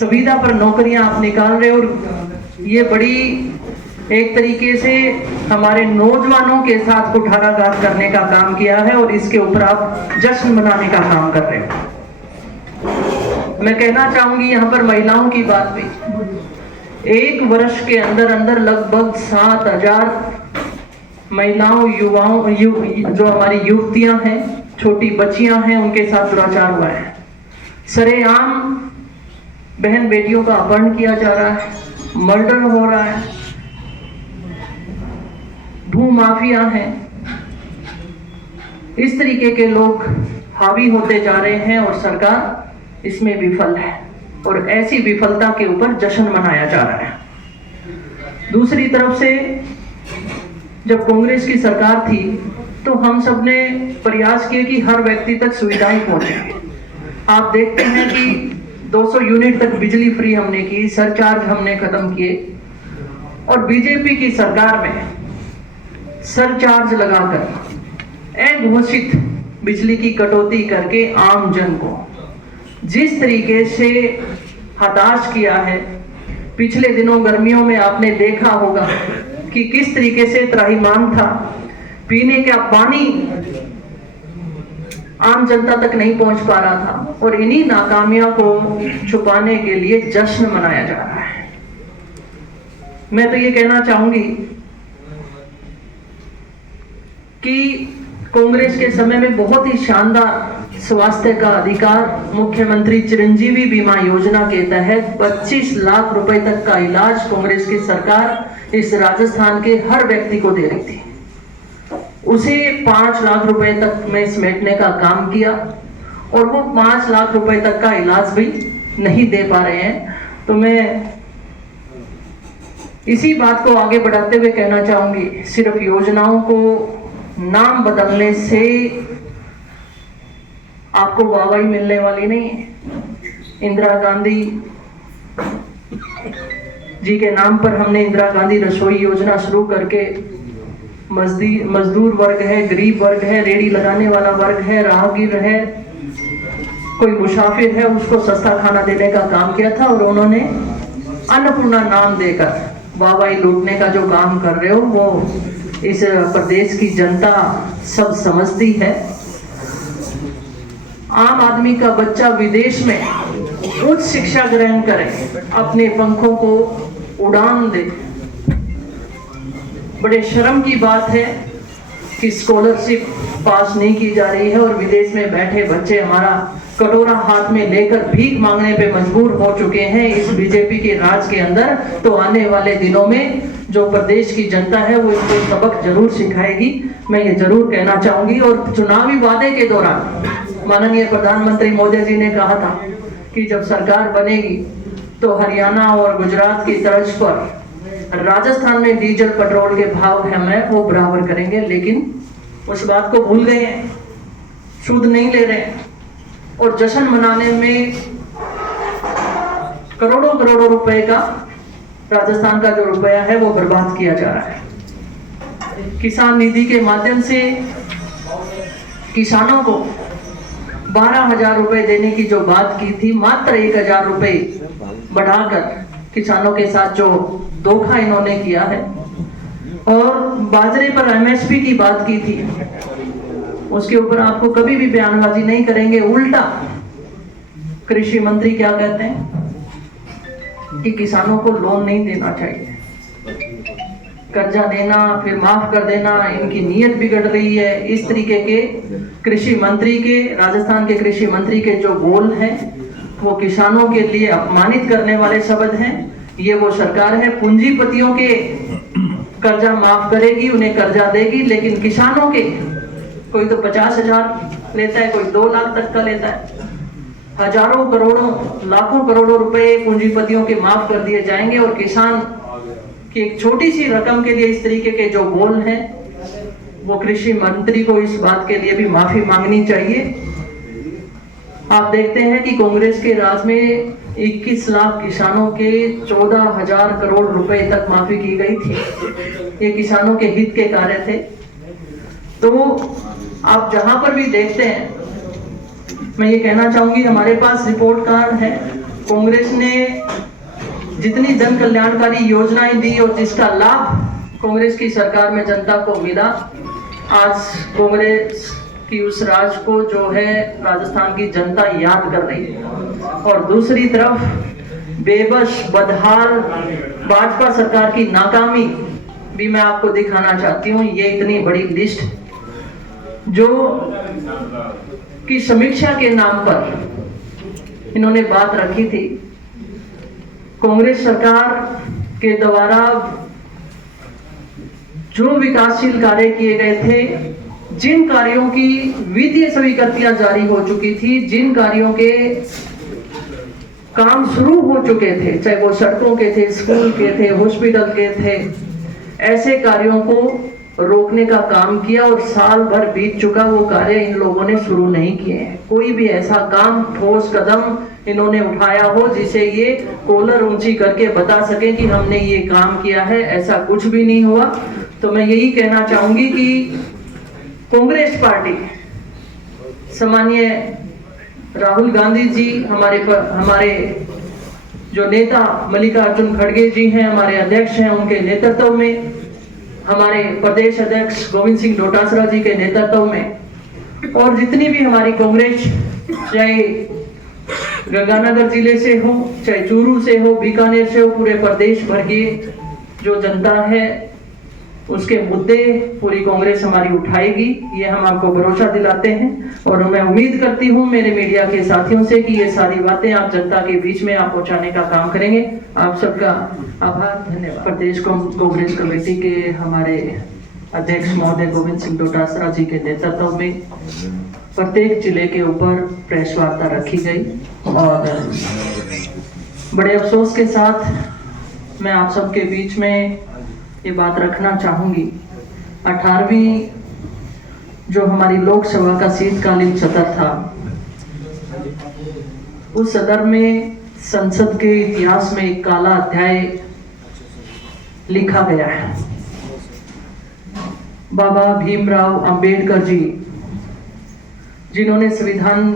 सुविधा पर नौकरियां आप निकाल रहे हो, और ये बड़ी एक तरीके से हमारे नौजवानों के साथ कुठाराघात करने का काम किया है, और इसके ऊपर आप जश्न मनाने का काम कर रहे हो। मैं कहना चाहूंगी यहाँ पर महिलाओं की बात भी, 1 वर्ष के अंदर अंदर लगभग 7,000 महिलाओं, युवाओं, जो हमारी युवतियां हैं, छोटी बच्चियां हैं, उनके साथ दुराचार हुआ है। सरेआम बहन बेटियों का अपहरण किया जा रहा है, मर्डर हो रहा है, भू माफिया हैं, इस तरीके के लोग हावी होते जा रहे हैं और सरकार इसमें विफल है, और ऐसी विफलता के ऊपर जश्न मनाया जा रहा है। दूसरी तरफ से जब कांग्रेस की सरकार थी तो हम सब ने प्रयास किए कि हर व्यक्ति तक सुविधाएं पहुंचे। आप देखते हैं कि 200 यूनिट तक बिजली फ्री हमने की, सरचार्ज हमने खत्म किए, और बीजेपी की सरकार में सरचार्ज लगाकर अघोषित बिजली की कटौती करके आम जन को जिस तरीके से हताश किया है। पिछले दिनों गर्मियों में आपने देखा होगा कि किस तरीके से त्राहिमाम था, पीने का पानी आम जनता तक नहीं पहुंच पा रहा था, और इन्हीं नाकामियों को छुपाने के लिए जश्न मनाया जा रहा है। मैं तो ये कहना चाहूंगी कि कांग्रेस के समय में बहुत ही शानदार स्वास्थ्य का अधिकार, मुख्यमंत्री चिरंजीवी बीमा योजना के तहत 25 लाख रुपए तक का इलाज कांग्रेस की सरकार इस राजस्थान के हर व्यक्ति को दे रही थी। उसे 5 लाख रुपए तक में समेटने का काम किया, और वो 5 लाख रुपए तक का इलाज भी नहीं दे पा रहे हैं। तो मैं इसी बात को आगे बढ़ाते हुए कहना चाहूंगी, सिर्फ योजनाओं को नाम बदलने से आपको वाहवाही मिलने वाली नहीं है। इंदिरा गांधी जी के नाम पर हमने इंदिरा गांधी रसोई योजना शुरू करके मजदूर वर्ग है, गरीब वर्ग है, रेड़ी लगाने वाला वर्ग है, राहगीर है, कोई मुसाफिर है, उसको सस्ता खाना देने का काम किया था, और उन्होंने अन्नपूर्णा नाम देकर वाहवाही लूटने का जो काम कर रहे हो वो इस प्रदेश की जनता सब समझती है। आम आदमी का बच्चा विदेश में उच्च शिक्षा ग्रहण करे, अपने पंखों को उड़ान दे। बड़े शर्म की बात है कि स्कॉलरशिप पास नहीं की जा रही है, और विदेश में बैठे बच्चे हमारा कटोरा हाथ में लेकर भीख मांगने पे मजबूर हो चुके हैं इस बीजेपी के राज के अंदर। तो आने वाले दिनों में जो प्रदेश की जनता है वो इनको सबक जरूर सिखाएगी, मैं ये जरूर कहना चाहूंगी। और चुनावी वादे के दौरान माननीय प्रधानमंत्री मोदी जी ने कहा था कि जब सरकार बनेगी तो हरियाणा और गुजरात की तर्ज पर राजस्थान में डीजल पेट्रोल के भाव हमें वो बराबर करेंगे, लेकिन उस बात को भूल गए हैं, सूद नहीं ले रहे हैं, और जश्न मनाने में करोड़ों करोड़ों रुपए का राजस्थान का जो रुपया है वो बर्बाद किया जा रहा है। किसान निधि के माध्यम से किसानों को 12,000 रुपए देने की जो बात की थी, मात्र 1,000 रुपए बढ़ाकर किसानों के साथ जो धोखा इन्होंने किया है। और बाजरे पर एमएसपी की बात की थी, उसके ऊपर आपको कभी भी बयानबाजी नहीं करेंगे। उल्टा कृषि मंत्री क्या कहते हैं कि किसानों को लोन नहीं देना चाहिए, कर्जा देना फिर माफ कर देना, इनकी नीयत बिगड़ रही है। इस तरीके के कृषि मंत्री के, राजस्थान के कृषि मंत्री के जो बोल हैं वो किसानों के लिए अपमानित करने वाले शब्द हैं। ये वो सरकार है पूंजीपतियों के कर्जा माफ करेगी, उन्हें कर्जा देगी, लेकिन किसानों के कोई तो 50,000 लेता है, कोई 2 लाख तक का लेता है। हजारों करोड़ों लाखों करोड़ों रुपए पूंजीपतियों के माफ कर दिए जाएंगे, और किसान की एक छोटी सी रकम के लिए इस तरीके के जो बोल हैं वो कृषि मंत्री को इस बात के लिए भी माफी मांगनी चाहिए। आप देखते हैं कि कांग्रेस के राज में 21 लाख किसानों के 14,000 करोड़ रुपए तक माफी की गई थी। ये किसानों के हित के कार्य थे। तो आप जहां पर भी देखते हैं, मैं ये कहना चाहूंगी, हमारे पास रिपोर्ट कार्ड है, कांग्रेस ने जितनी जन कल्याणकारी योजनाएं दी और जिसका लाभ कांग्रेस की सरकार में जनता को मिला, आज कांग्रेस की उस राज को जो है राजस्थान की जनता याद कर रही है। और दूसरी तरफ बेबस बदहाल भाजपा सरकार की नाकामी भी मैं आपको दिखाना चाहती हूँ। ये इतनी बड़ी लिस्ट जो कि समीक्षा के नाम पर इन्होंने बात रखी थी। कांग्रेस सरकार के द्वारा जो विकासशील कार्य किए गए थे, जिन कार्यों की वित्तीय स्वीकृतियां जारी हो चुकी थी, जिन कार्यों के काम शुरू हो चुके थे, चाहे वो सड़कों के थे, स्कूल के थे, हॉस्पिटल के थे, ऐसे कार्यों को रोकने का काम किया और साल भर बीत चुका, वो कार्य इन लोगों ने शुरू नहीं किए हैं। कोई भी ऐसा काम, ठोस कदम इन्होंने उठाया हो जिसे ये कॉलर ऊंची करके बता सके कि हमने ये काम किया है, ऐसा कुछ भी नहीं हुआ। तो मैं यही कहना चाहूंगी कि कांग्रेस पार्टी, सम्मानीय राहुल गांधी जी, हमारे जो नेता मल्लिकार्जुन खड़गे जी हैं, हमारे अध्यक्ष हैं, उनके नेतृत्व में, हमारे प्रदेश अध्यक्ष गोविंद सिंह डोटासरा जी के नेतृत्व में, और जितनी भी हमारी कांग्रेस, चाहे गंगानगर जिले से हो, चाहे चूरू से हो, बीकानेर से हो, पूरे प्रदेश भर की जो जनता है उसके मुद्दे पूरी कांग्रेस हमारी उठाएगी, ये हम आपको भरोसा दिलाते हैं। और मैं उम्मीद करती हूँ मेरे मीडिया के साथियों से कि ये सारी बातें आप जनता के बीच में आप पहुंचाने का काम करेंगे। आप सबका आभार, धन्यवाद। प्रदेश कांग्रेस कमेटी के हमारे अध्यक्ष महोदय गोविंद सिंह डोटासरा जी के नेतृत्व में प्रत्येक जिले के ऊपर प्रेस वार्ता रखी गई और बड़े अफसोस के साथ मैं आप सबके बीच में ये बात रखना चाहूंगी। 18वीं जो हमारी लोकसभा का शीतकालीन सत्र था, उस सत्र में संसद के इतिहास में एक काला अध्याय लिखा गया है। बाबा भीमराव अंबेडकर जी, जिन्होंने संविधान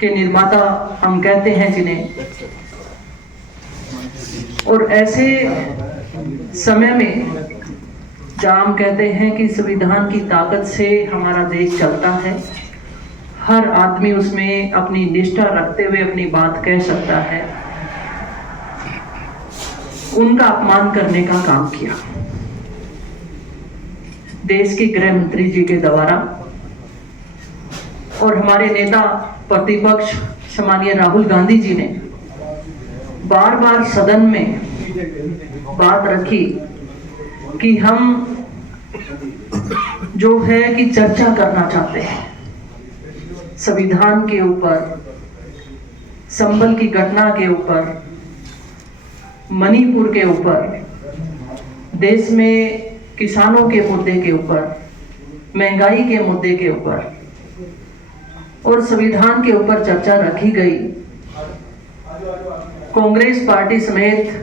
के निर्माता हम कहते हैं जिन्हें, और ऐसे समय में जहाँ हम कहते हैं कि संविधान की ताकत से हमारा देश चलता है, हर आदमी उसमें अपनी निष्ठा रखते हुए अपनी बात कह सकता है, उनका अपमान करने का काम किया देश के गृह मंत्री जी के द्वारा। और हमारे नेता प्रतिपक्ष सम्मानीय राहुल गांधी जी ने बार बार सदन में बात रखी कि हम जो है कि चर्चा करना चाहते हैं संविधान के ऊपर, संबल की घटना के ऊपर, मणिपुर के ऊपर, देश में किसानों के मुद्दे के ऊपर, महंगाई के मुद्दे के ऊपर और संविधान के ऊपर चर्चा रखी गई। कांग्रेस पार्टी समेत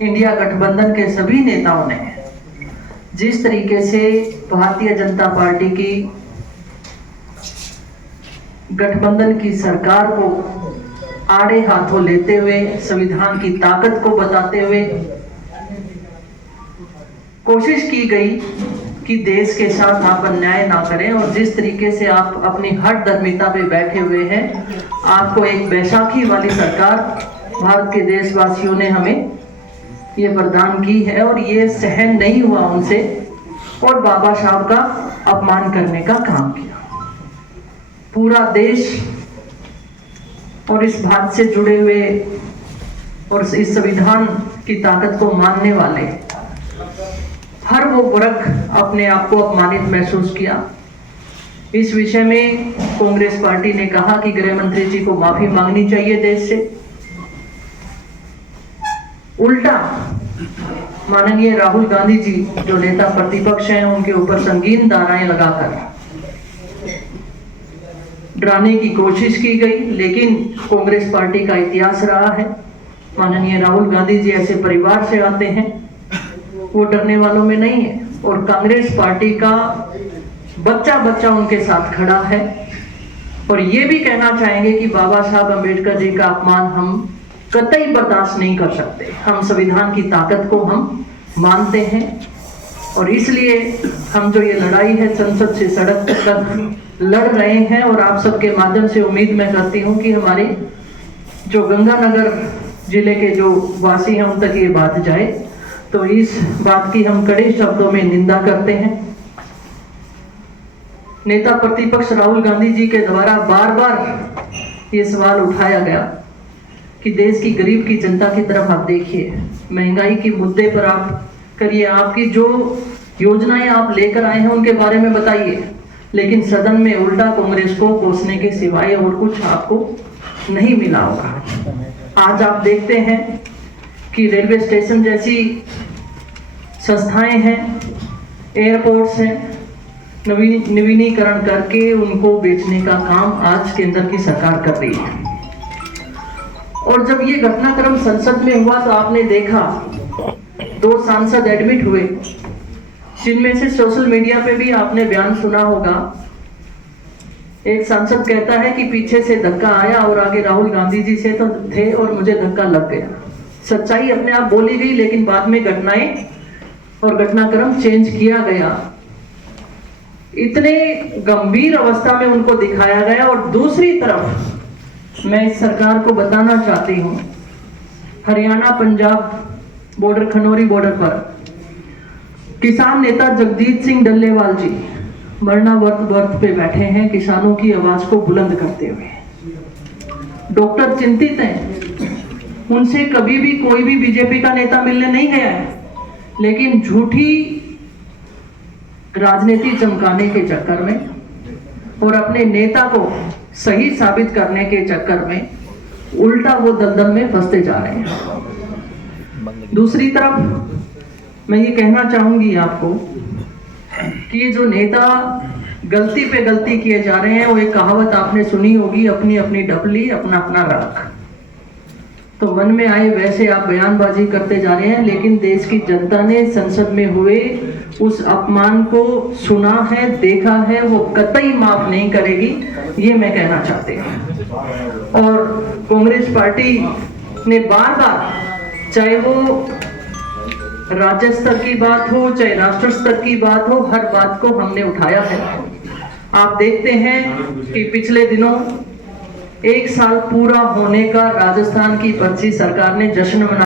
इंडिया गठबंधन के सभी नेताओं ने जिस तरीके से भारतीय जनता पार्टी की गठबंधन की सरकार को आड़े हाथों लेते हुए, संविधान की ताकत को बताते हुए कोशिश की गई कि देश के साथ आप अन्याय ना करें, और जिस तरीके से आप अपनी हठ धर्मिता पे बैठे हुए हैं, आपको एक बैसाखी वाली सरकार भारत के देशवासियों ने हमें ये प्रदान की है और ये सहन नहीं हुआ उनसे, और बाबा साहब का अपमान करने का काम किया। पूरा देश और इस भारत से जुड़े हुए और इस संविधान की ताकत को मानने वाले हर वो वर्ग अपने आप को अपमानित महसूस किया। इस विषय में कांग्रेस पार्टी ने कहा कि गृह मंत्री जी को माफी मांगनी चाहिए देश से। उल्टा माननीय राहुल गांधी जी जो नेता प्रतिपक्ष हैं, उनके ऊपर संगीन धाराएं लगाकर डराने की कोशिश की गई, लेकिन कांग्रेस पार्टी का इतिहास रहा है। माननीय राहुल गांधी जी ऐसे परिवार से आते हैं, वो डरने वालों में नहीं है, और कांग्रेस पार्टी का बच्चा बच्चा उनके साथ खड़ा है। और ये भी कहना चाहेंगे कि बाबा साहब अम्बेडकर जी का अपमान हम कतई बर्दाश्त नहीं कर सकते। हम संविधान की ताकत को हम मानते हैं और इसलिए हम जो ये लड़ाई है संसद से सड़क तक लड़ रहे हैं और आप सबके माध्यम से उम्मीद मैं करती हूँ कि हमारे जो गंगानगर जिले के जो वासी हैं उन तक ये बात जाए। तो इस बात की हम कड़े शब्दों में निंदा करते हैं। नेता प्रतिपक्ष राहुल गांधी जी के द्वारा बार बार ये सवाल उठाया गया कि देश की गरीब की जनता की तरफ आप देखिए, महंगाई के मुद्दे पर आप करिए, आपकी जो योजनाएं आप लेकर आए हैं उनके बारे में बताइए, लेकिन सदन में उल्टा कांग्रेस को कोसने के सिवाय और कुछ आपको नहीं मिला होगा। आज आप देखते हैं कि रेलवे स्टेशन जैसी संस्थाएं हैं, एयरपोर्ट्स हैं, नवीनीकरण करके उनको बेचने का काम आज केंद्र की सरकार कर रही है। और जब ये घटनाक्रम संसद में हुआ तो आपने देखा 2 सांसद एडमिट हुए, जिनमें से सोशल मीडिया पे भी आपने बयान सुना होगा। एक सांसद कहता है कि पीछे से धक्का आया और आगे राहुल गांधी जी से तो थे और मुझे धक्का लग गया। सच्चाई अपने आप बोली गई, लेकिन बाद में घटनाएं और घटनाक्रम चेंज किया गया। इतने गंभीर अवस्था में उनको दिखाया गया। और दूसरी तरफ मैं इस सरकार को बताना चाहती हूँ, हरियाणा पंजाब बॉर्डर, खनौरी बॉर्डर पर किसान नेता जगजीत सिंह डल्लेवाल जी मरणावर्त पे बैठे हैं, किसानों की आवाज को बुलंद करते हुए। डॉक्टर चिंतित हैं, उनसे कभी भी कोई भी बीजेपी का नेता मिलने नहीं गया है, लेकिन झूठी राजनीति चमकाने के चक्कर में और अपने नेता को सही साबित करने के चक्कर में उल्टा वो दलदल में फंसते जा रहे हैं। दूसरी तरफ मैं ये कहना चाहूंगी आपको कि ये जो नेता गलती पे गलती किए जा रहे हैं, वो एक कहावत आपने सुनी होगी, अपनी अपनी डपली अपना अपना रख। तो मन में आए वैसे आप बयानबाजी करते जा रहे हैं, लेकिन देश की जनता ने संसद में हुए उस अपमान को सुना है, देखा है, वो कतई माफ नहीं करेगी, ये मैं कहना चाहती हूँ। और कांग्रेस पार्टी ने बार बार, चाहे वो राज्य स्तर की बात हो चाहे राष्ट्र स्तर की बात हो, हर बात को हमने उठाया है। आप देखते हैं कि पिछले दिनों 1 साल पूरा होने का राजस्थान की 25 सरकार ने जश्न मनाया।